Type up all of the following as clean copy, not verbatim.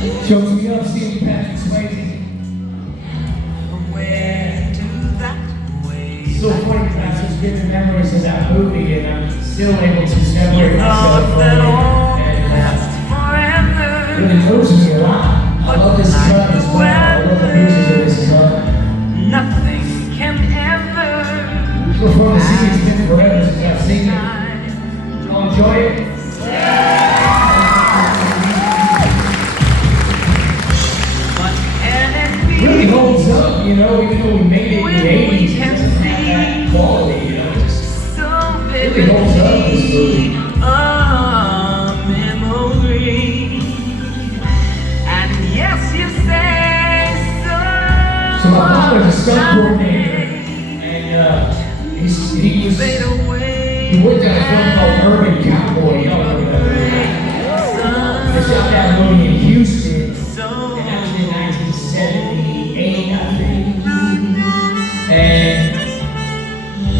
Chokes me up seeing Patrick Swayze. Where do that way? So funny because I have such vivid memories of that movie, and I'm still able to separate myself from it. And really moves me a lot. I love this cut as well. I love the music of this cut. Nothing can ever. Before the scene, it's been forever since I've seen it. You all enjoy it? Really holds up, you know, even though we made it in the 80s, it doesn't have that quality, you know, just really holds up, this movie. A memory. And yes, you say so. So my father's a stunt coordinator, and he worked on a film called Urban Cowboy. Y'all know that movie. They shot that movie in Houston, and that was in 1978, I think. And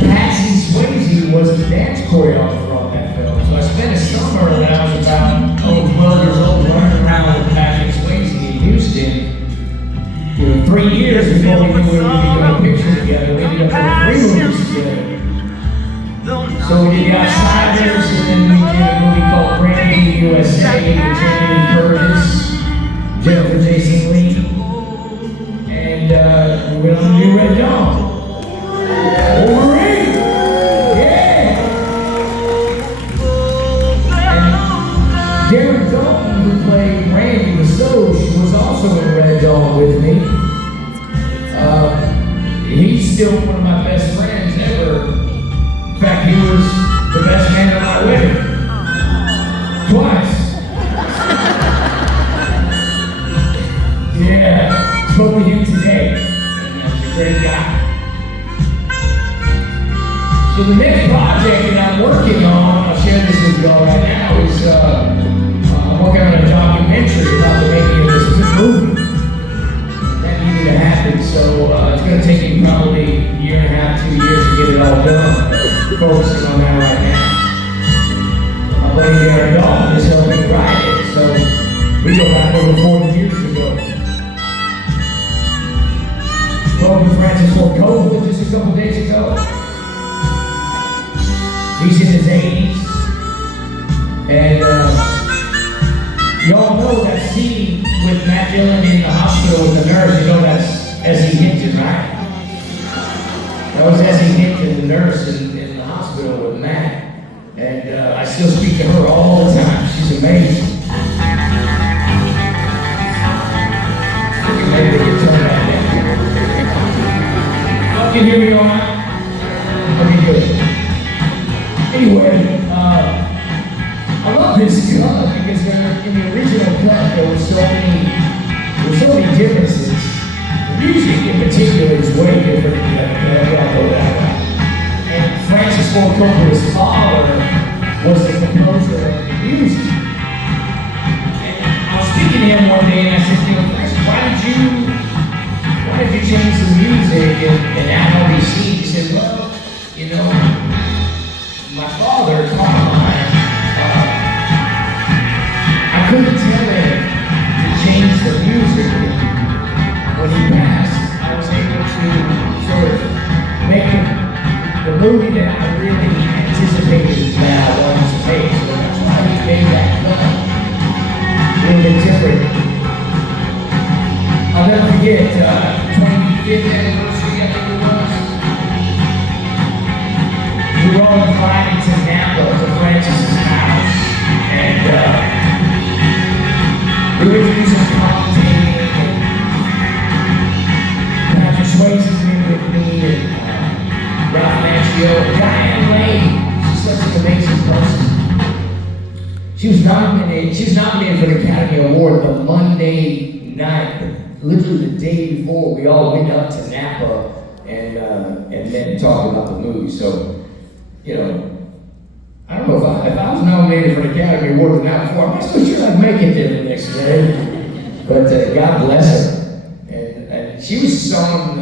Patsy Swayze was the dance choreographer on that film. So I spent a summer when I was about 12 years old running around with Patrick Swayze in Houston. 3 years before we knew we were going to do a picture together. We ended up doing 3 movies together. So we did The Outsiders, and then we did a movie called Brandy USA with Jamie Lee Curtis, Jennifer Jason Leigh, and we went on to do Red Dawn. Wolverine! Yeah! And Darren Dalton, who played Randy Masoch, was also in Red Dawn with me. He's still one of my best friends ever. In fact, he was the best man at my wedding. Twice. Yeah, spoke to him today. He's a great guy. So the next project that I'm working on, I'll share this with y'all right now, is I'm working on a documentary about the making of this movie. That needed to happen, so it's going to take me probably a year and a half, 2 years to get it all done. Focusing on that right now. My buddy Darren Dalton is helping write it, so we go back over 40 years ago. Spoke to Francis Ford Coppola just a couple days ago. He's in his 80s. And y'all know that scene with Matt Dillon in the hospital with the nurse. You know that's Essie Hinton, right? That was Essie Hinton, the nurse in the hospital with Matt. And I still speak to her all the time. She's amazing. Maybe they can turn that down. Y'all can hear me all right? Okay, good. Anyway, I love this cut because in the original cut there were so many differences. The music in particular is way different than that. Y'all know that, right? And Francis Ford Coppola's father was the composer of the music. And I was speaking to him one day and I said, Francis, why did you change the music and add all these scenes? He said, well, my father, Carmine, I couldn't tell him to change the music. When he passed, I was able to sort of make the movie that I really anticipated that I wanted to make. So that's why he made that cut a little bit different. I'll never forget 25th anniversary, I think it was. We were all invited to Napa to Francis's house, and we were to do some commentating, and Patrick Swayze was with me, and Ralph Macchio, and Diane Lane. She's such an amazing person. She was nominated for an Academy Award the Monday night, literally the day before. We all went up to Napa and then talked about the movie. So, I don't know if I was nominated for an Academy Award the night before. I'm not so sure I'd make it there the next day. But God bless her. And she was on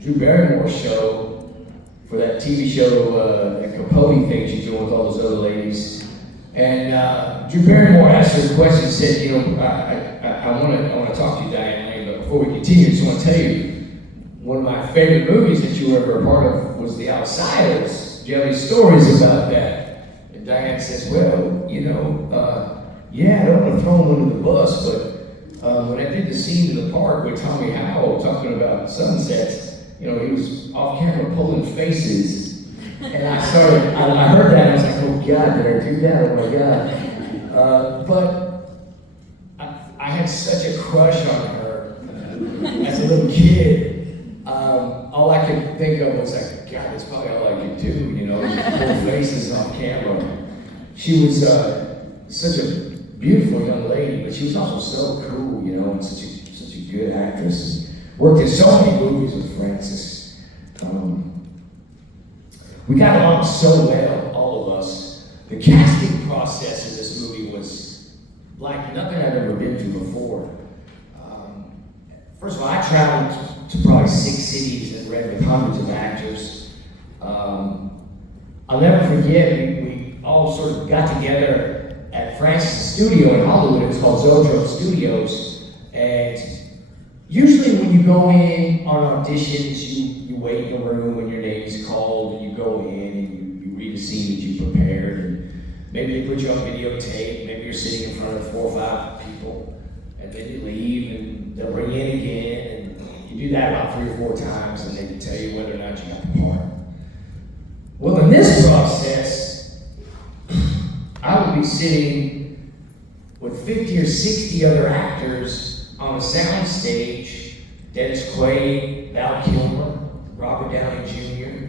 Drew Barrymore's show for that TV show, that Capote thing she's doing with all those other ladies. And Drew Barrymore asked her a question, said, I want to talk to you, Diane Lane, but before we continue, I just want to tell you, one of my favorite movies that you were ever a part of was The Outsiders. Do you have any stories about that? And Diane says, well, yeah, I don't want to throw him under the bus, but when I did the scene in the park with Tommy Howell talking about sunsets, he was off camera pulling faces. And I heard that, and I was like, oh God, did I do that? Oh my God. But I had such a crush on her as a little kid. All I could think of was like, God, that's probably all I could do, just pull faces off camera. She was such a beautiful young lady, but she was also so cool, and such a good actress. Worked in so many movies with Francis. We got along so well, all of us. The casting process in this movie was like nothing I've ever been through before. First of all, I traveled to probably 6 cities and read with hundreds of actors. I'll never forget, we all sort of got together at Francis' studio in Hollywood. It was called Zoetrope Studios. And usually when you go in on auditions, you wait in a room when your name is called, and you go in and you read a scene that you prepared. And maybe they put you on videotape, maybe you're sitting in front of 4 or 5 people, and then you leave and they'll bring you in again. And you do that about 3 or 4 times, and they can tell you whether or not you got the part. Well, in this process, I would be sitting with 50 or 60 other actors on a sound stage. Dennis Quaid, Val Kilmer, Robert Downey Jr.,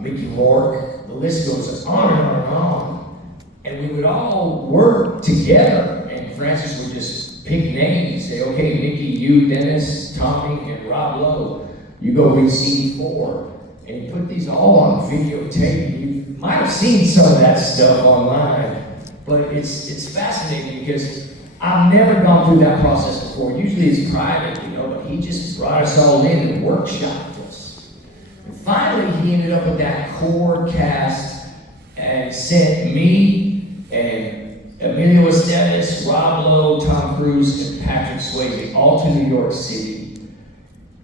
Mickey Rourke, the list goes on and on and on. And we would all work together, and Francis would just pick names, say, okay, Mickey, you, Dennis, Tommy, and Rob Lowe, you go read scene 4. And he put these all on videotape. You might have seen some of that stuff online, but it's fascinating because I've never gone through that process before. Usually it's private, but he just brought us all in and workshopped us. And finally, he ended up with that core cast and sent me and Emilio Estevez, Rob Lowe, Tom Cruise, and Patrick Swayze all to New York City.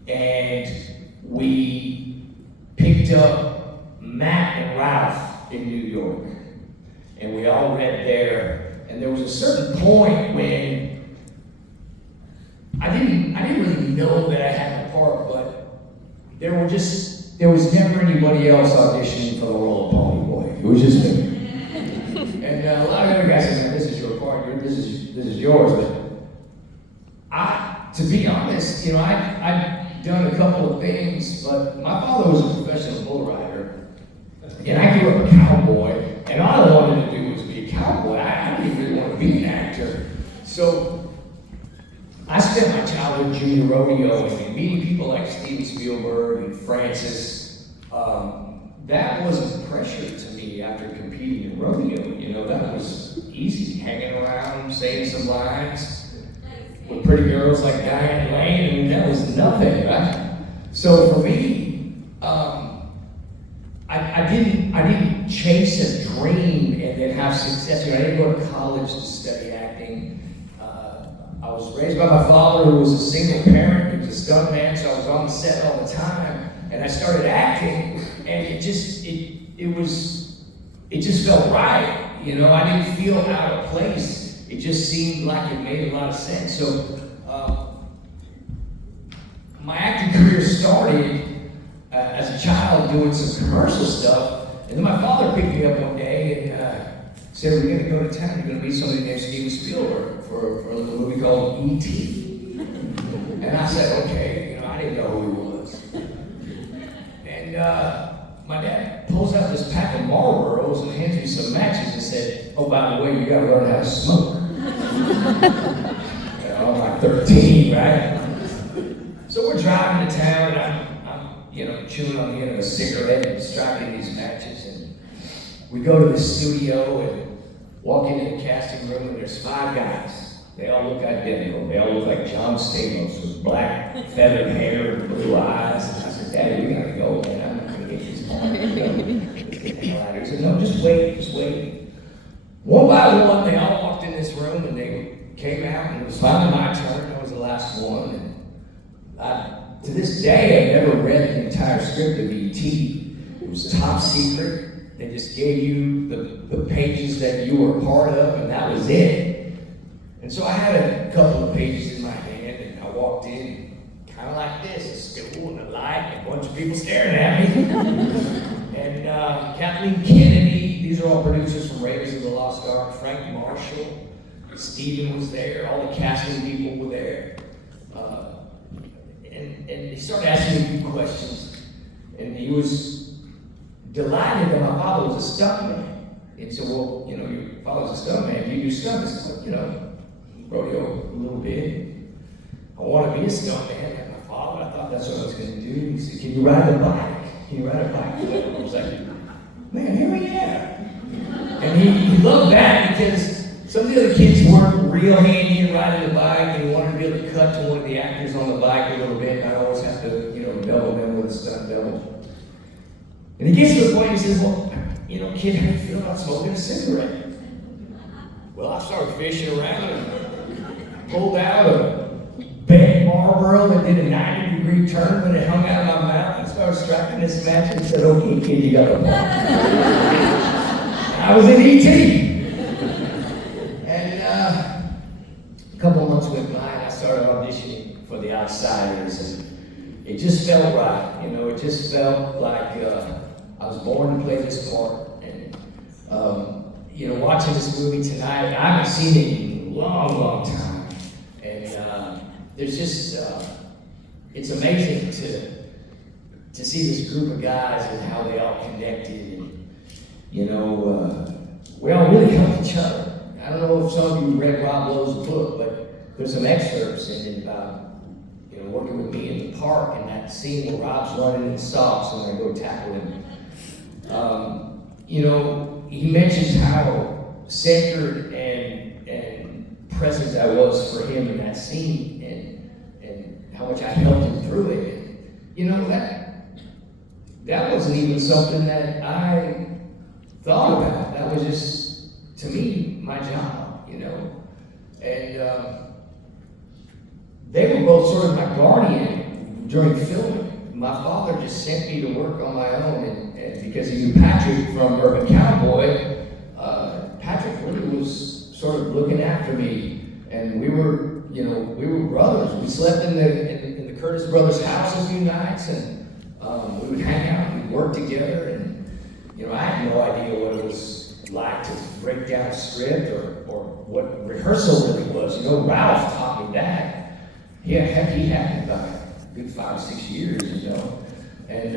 And we picked up Matt and Ralph in New York, and we all read there. And there was a certain point when I didn't really know that I had the part, but there was never anybody else auditioning for the role of Ponyboy. It was just me. And a lot of other guys said, "This is your part. This is yours." But to be honest, I'd done a couple of things, but my father was a professional bull rider, and I grew up a cowboy, and all I wanted to do was be a cowboy. I didn't really want to be an actor. So I spent my childhood junior rodeo and meeting people like Steven Spielberg and Francis. That wasn't pressure to me after competing in rodeo. That was easy, hanging around, saying some lines with pretty girls like Diane Lane. I mean, that was nothing, right? So for me, I didn't chase a dream and then have success. I didn't go to college to study acting. I was raised by my father, who was a single parent. He was a stuntman, so I was on the set all the time. And I started acting, and it just felt right. I didn't feel out of place. It just seemed like it made a lot of sense. So my acting career started as a child doing some commercial stuff, and then my father picked me up one day and said, "We're going to go to town. You're going to meet somebody named Steven Spielberg for a little movie called E.T." And I said, "Okay." I didn't know who he was. And my dad pulls out this pack of Marlboros and hands me some matches and said, "Oh, by the way, you got to learn how to smoke." I'm like 13, right? So we're driving to town, and I'm chewing on the end of a cigarette and striking these matches. And we go to the studio and walk into the casting room, and there's 5 guys. They all look identical. They all look like John Stamos with black feathered hair and blue eyes. And I said, "Daddy, we gotta go, man. I'm not gonna get these parts." He said, "No, just wait. One by one, they all walked in this room, and they came out, and it was 5 script of E.T. It was top secret. They just gave you the pages that you were a part of, and that was it. And so I had a couple of pages in my hand, and I walked in kind of like this, a stool and a light, and a bunch of people staring at me. And Kathleen Kennedy, these are all producers from Raiders of the Lost Ark, Frank Marshall, Steven was there, all the casting people were there. And he started asking me a few questions, and he was delighted that my father was a stuntman. He said, well, you know, your father's a stuntman, you do stunts. You know, rodeo a little bit. I want to be a stuntman like my father. I thought that's what I was going to do. He said, can you ride a bike? Can you ride a bike? I was like, man, here we are. And he loved that because some of the other kids weren't real handy in riding the bike, and he wanted to be able to cut to one of the actors on the bike a little bit, and I always have to, you know, double them with a stunt double. And he gets to the point, he says, well, you know, kid, how do you feel about smoking a cigarette? Well, I started fishing around and pulled out a bent Marlboro that did a 90-degree turn when it hung out of my mouth. I started striking this match and said, okay, kid, you got a point. I was in E.T. And a couple of months went by, and I started auditioning for The Outsiders, and it just felt right. You know, it just felt like I was born to play this part. And, you know, watching this movie tonight, I haven't seen it in a long, long time. And there's just, it's amazing to see this group of guys and how they all connected. And, you know, we all really helped each other. I don't know if some of you read Rob Lowe's book, but there's some excerpts in it about, you know, working with me in the park and that scene where Rob's running in socks and I go tackle him. You know, he mentions how centered and present I was for him in that scene, and how much I helped him through it. And, you know, that wasn't even something that I thought about. That was just, to me, my job, you know. And they were both sort of my guardian during filming. My father just sent me to work on my own, and because he knew Patrick from Urban Cowboy, Patrick really was sort of looking after me, and we were brothers. We slept in the Curtis brothers' house a few nights, and we would hang out and we'd work together. And you know, I had no idea what it was like to break down a script or what rehearsal really was. You know, Ralph taught me that. Yeah, heck, he had me by a good 5 or 6 years, you know. And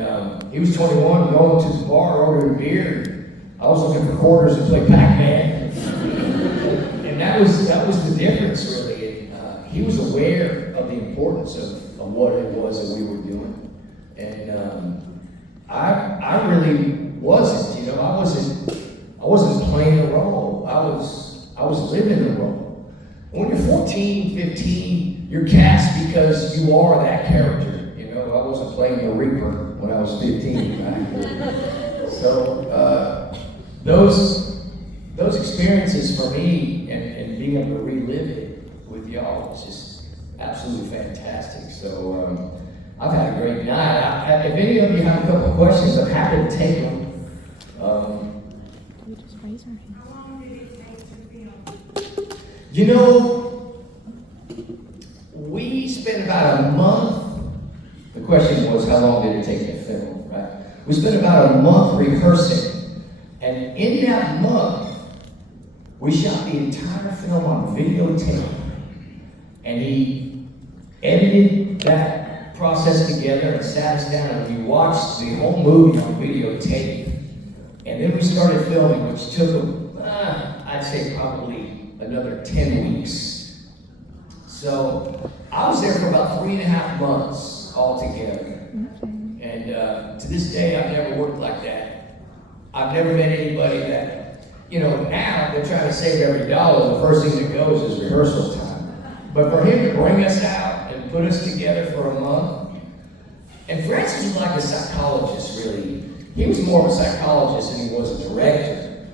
he was 21, going to the bar, ordering beer. I was looking for quarters to play Pac-Man. And that was the difference, really. And, he was aware of the importance of what it was that we were doing. And I really wasn't, you know, I wasn't playing a role. I was living a role. When you're 14, 15, you're cast because you are that character. You know, I wasn't playing the Reaper when I was 15. Right? So those experiences for me and being able to relive it with y'all was just absolutely fantastic. So I've had a great night. If any of you have a couple of questions, I'm happy to take them. We just raise our hand. How long did it take to film? You know, we spent about a month. The question was, how long did it take to film, right? We spent about a month rehearsing. And in that month, we shot the entire film on videotape. And he edited that process together and sat us down, and we watched the whole movie on videotape. And then we started filming, which took, I'd say probably another 10 weeks. So I was there for about 3.5 months altogether. And to this day, I've never worked like that. I've never met anybody that, you know, now they're trying to save every dollar. The first thing that goes is rehearsal time. But for him to bring us out and put us together for a month, and Francis was like a psychologist, really. He was more of a psychologist than he was a director.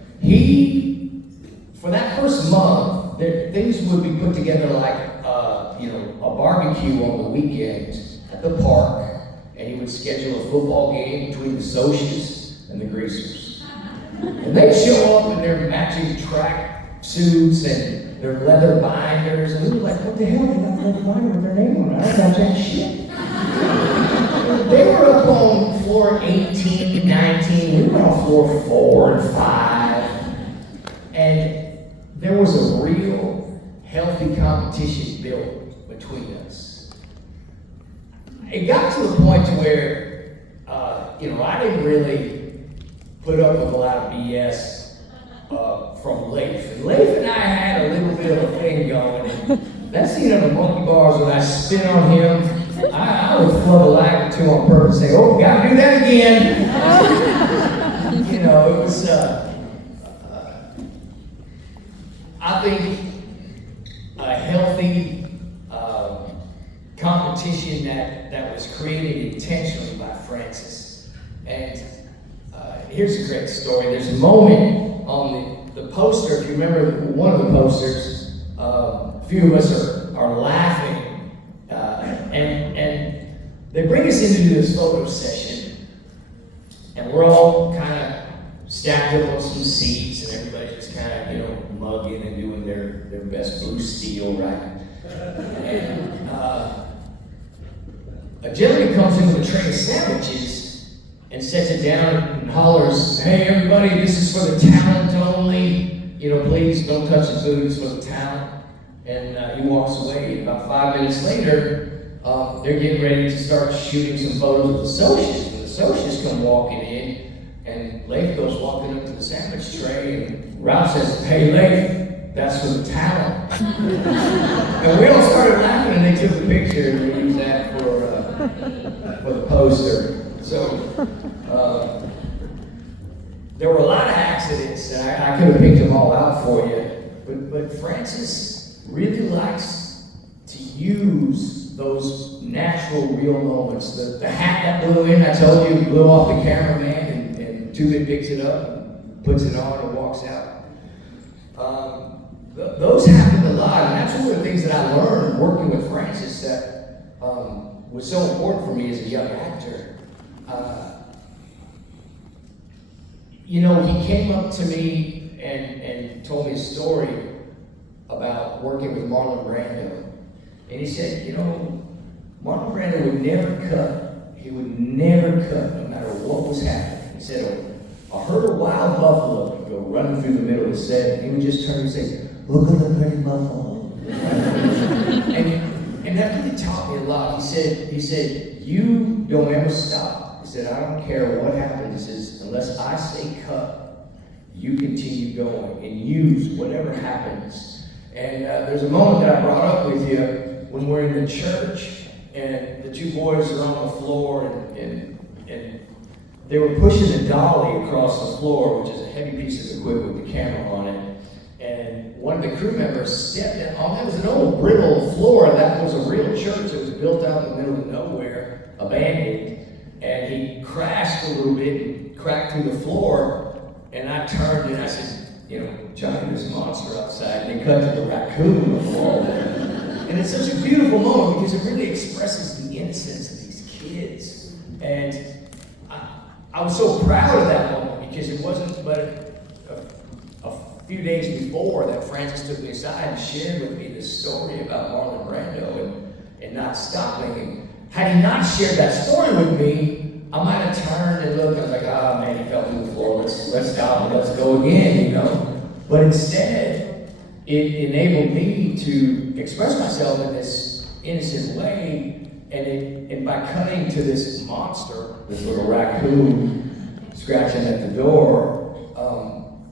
For that first month, things would be put together like, you know, a barbecue on the weekends at the park, and he would schedule a football game between the Socias and the Greasers. And they'd show up in their matching track suits and their leather binders, and we were like, what the hell, they got a leather binder with their name on it? I don't got that shit. They were up on floor 18, 19, we were on floor 4 and 5, and there was a real healthy competition built between us. It got to the point to where, I didn't really put up with a lot of BS from Leif. And Leif and I had a little bit of a thing going. And that scene of the monkey bars when I spit on him, I would flood a lag or two on purpose and say, oh, gotta do that again. It was, I think, a healthy competition that was created intentionally by Francis. And here's a great story. There's a moment on the poster, if you remember one of the posters, a few of us are laughing, and they bring us into this photo session, and we're all kind of stacked up on some seats, and everybody's just kind of, mugging and doing their best blue steel, right? And a gentleman comes in with a tray of sandwiches and sets it down and hollers, hey everybody, this is for the talent only. Please don't touch the food, it's for the talent. And he walks away. About 5 minutes later, they're getting ready to start shooting some photos of the Socias. And the Socias come walking in, and Leif goes walking up to the sandwich tray, and Ralph says, hey Leif, that's for the talent. And we all started laughing, and they took the picture and they used that for the poster. So there were a lot of accidents, and I could have picked them all out for you. But Francis really likes to use those natural, real moments. The hat that blew in, I told you, blew off the cameraman, and Tubin picks it up, and puts it on, and walks out. Those happened a lot, and that's one of the things that I learned working with Francis that was so important for me as a young actor. He came up to me and told me a story about working with Marlon Brando. And he said, Marlon Brando would never cut. He would never cut no matter what was happening. He said, a herd of wild buffalo would go running through the middle of the set, and he would just turn and say, look at the pretty buffalo. and that really taught me a lot. He said, you don't ever stop. He said, I don't care what happens. He says, unless I say cut, you continue going and use whatever happens. And there's a moment that I brought up with you when we're in the church and the two boys are on the floor and they were pushing a dolly across the floor, which is a heavy piece of equipment with the camera on it. And one of the crew members stepped in. Oh, that was an old brittle floor. That was a real church. It was built out in the middle of nowhere, abandoned. And he crashed a little bit and cracked through the floor. And I turned and I said, Johnny, there's a monster outside. And they cut to the raccoon on the wall there. And it's such a beautiful moment because it really expresses the innocence of these kids. And I was so proud of that moment because it wasn't but a few days before that Francis took me aside and shared with me this story about Marlon Brando and not stopping. And had he not shared that story with me, I might have turned and looked. I was like, oh man, he fell through the floor. Let's stop and let's go again, But instead, it enabled me to express myself in this innocent way. And by cutting to this monster, this little raccoon scratching at the door,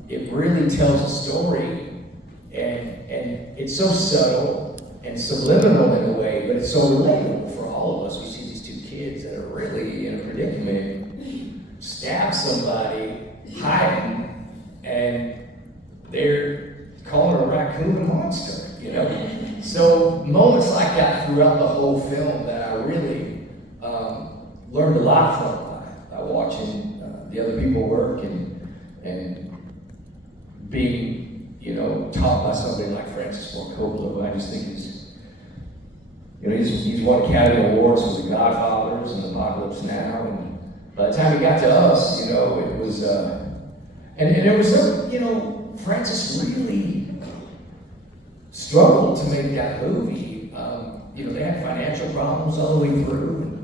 it really tells a story, and it's so subtle and subliminal in a way, but it's so relatable for all of us. We see these two kids that are really in a predicament, stab somebody, hiding, and they're calling a raccoon a monster, So moments like that throughout the whole film that I really learned a lot from by watching the other people work and being, taught by somebody like Francis Ford Coppola, who I just think is You know, he's won Academy Awards for The Godfathers and Apocalypse Now, and by the time he got to us, you know, it was, and there was some, you know, Francis really struggled to make that movie. You know, they had financial problems all the way through.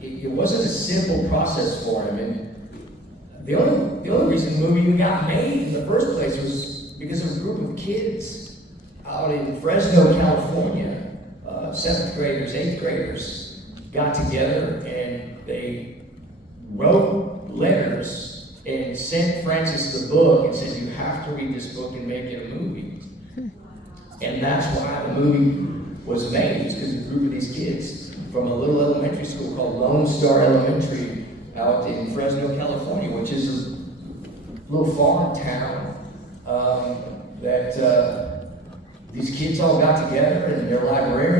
It wasn't a simple process for him, and the only reason the movie even got made in the first place was because of a group of kids out in Fresno, California. 7th graders, 8th graders got together and they wrote letters and sent Francis the book and said, "You have to read this book and make it a movie." And that's why the movie was made. It's because a group of these kids from a little elementary school called Lone Star Elementary out in Fresno, California, which is a little farm town that these kids all got together, and their librarian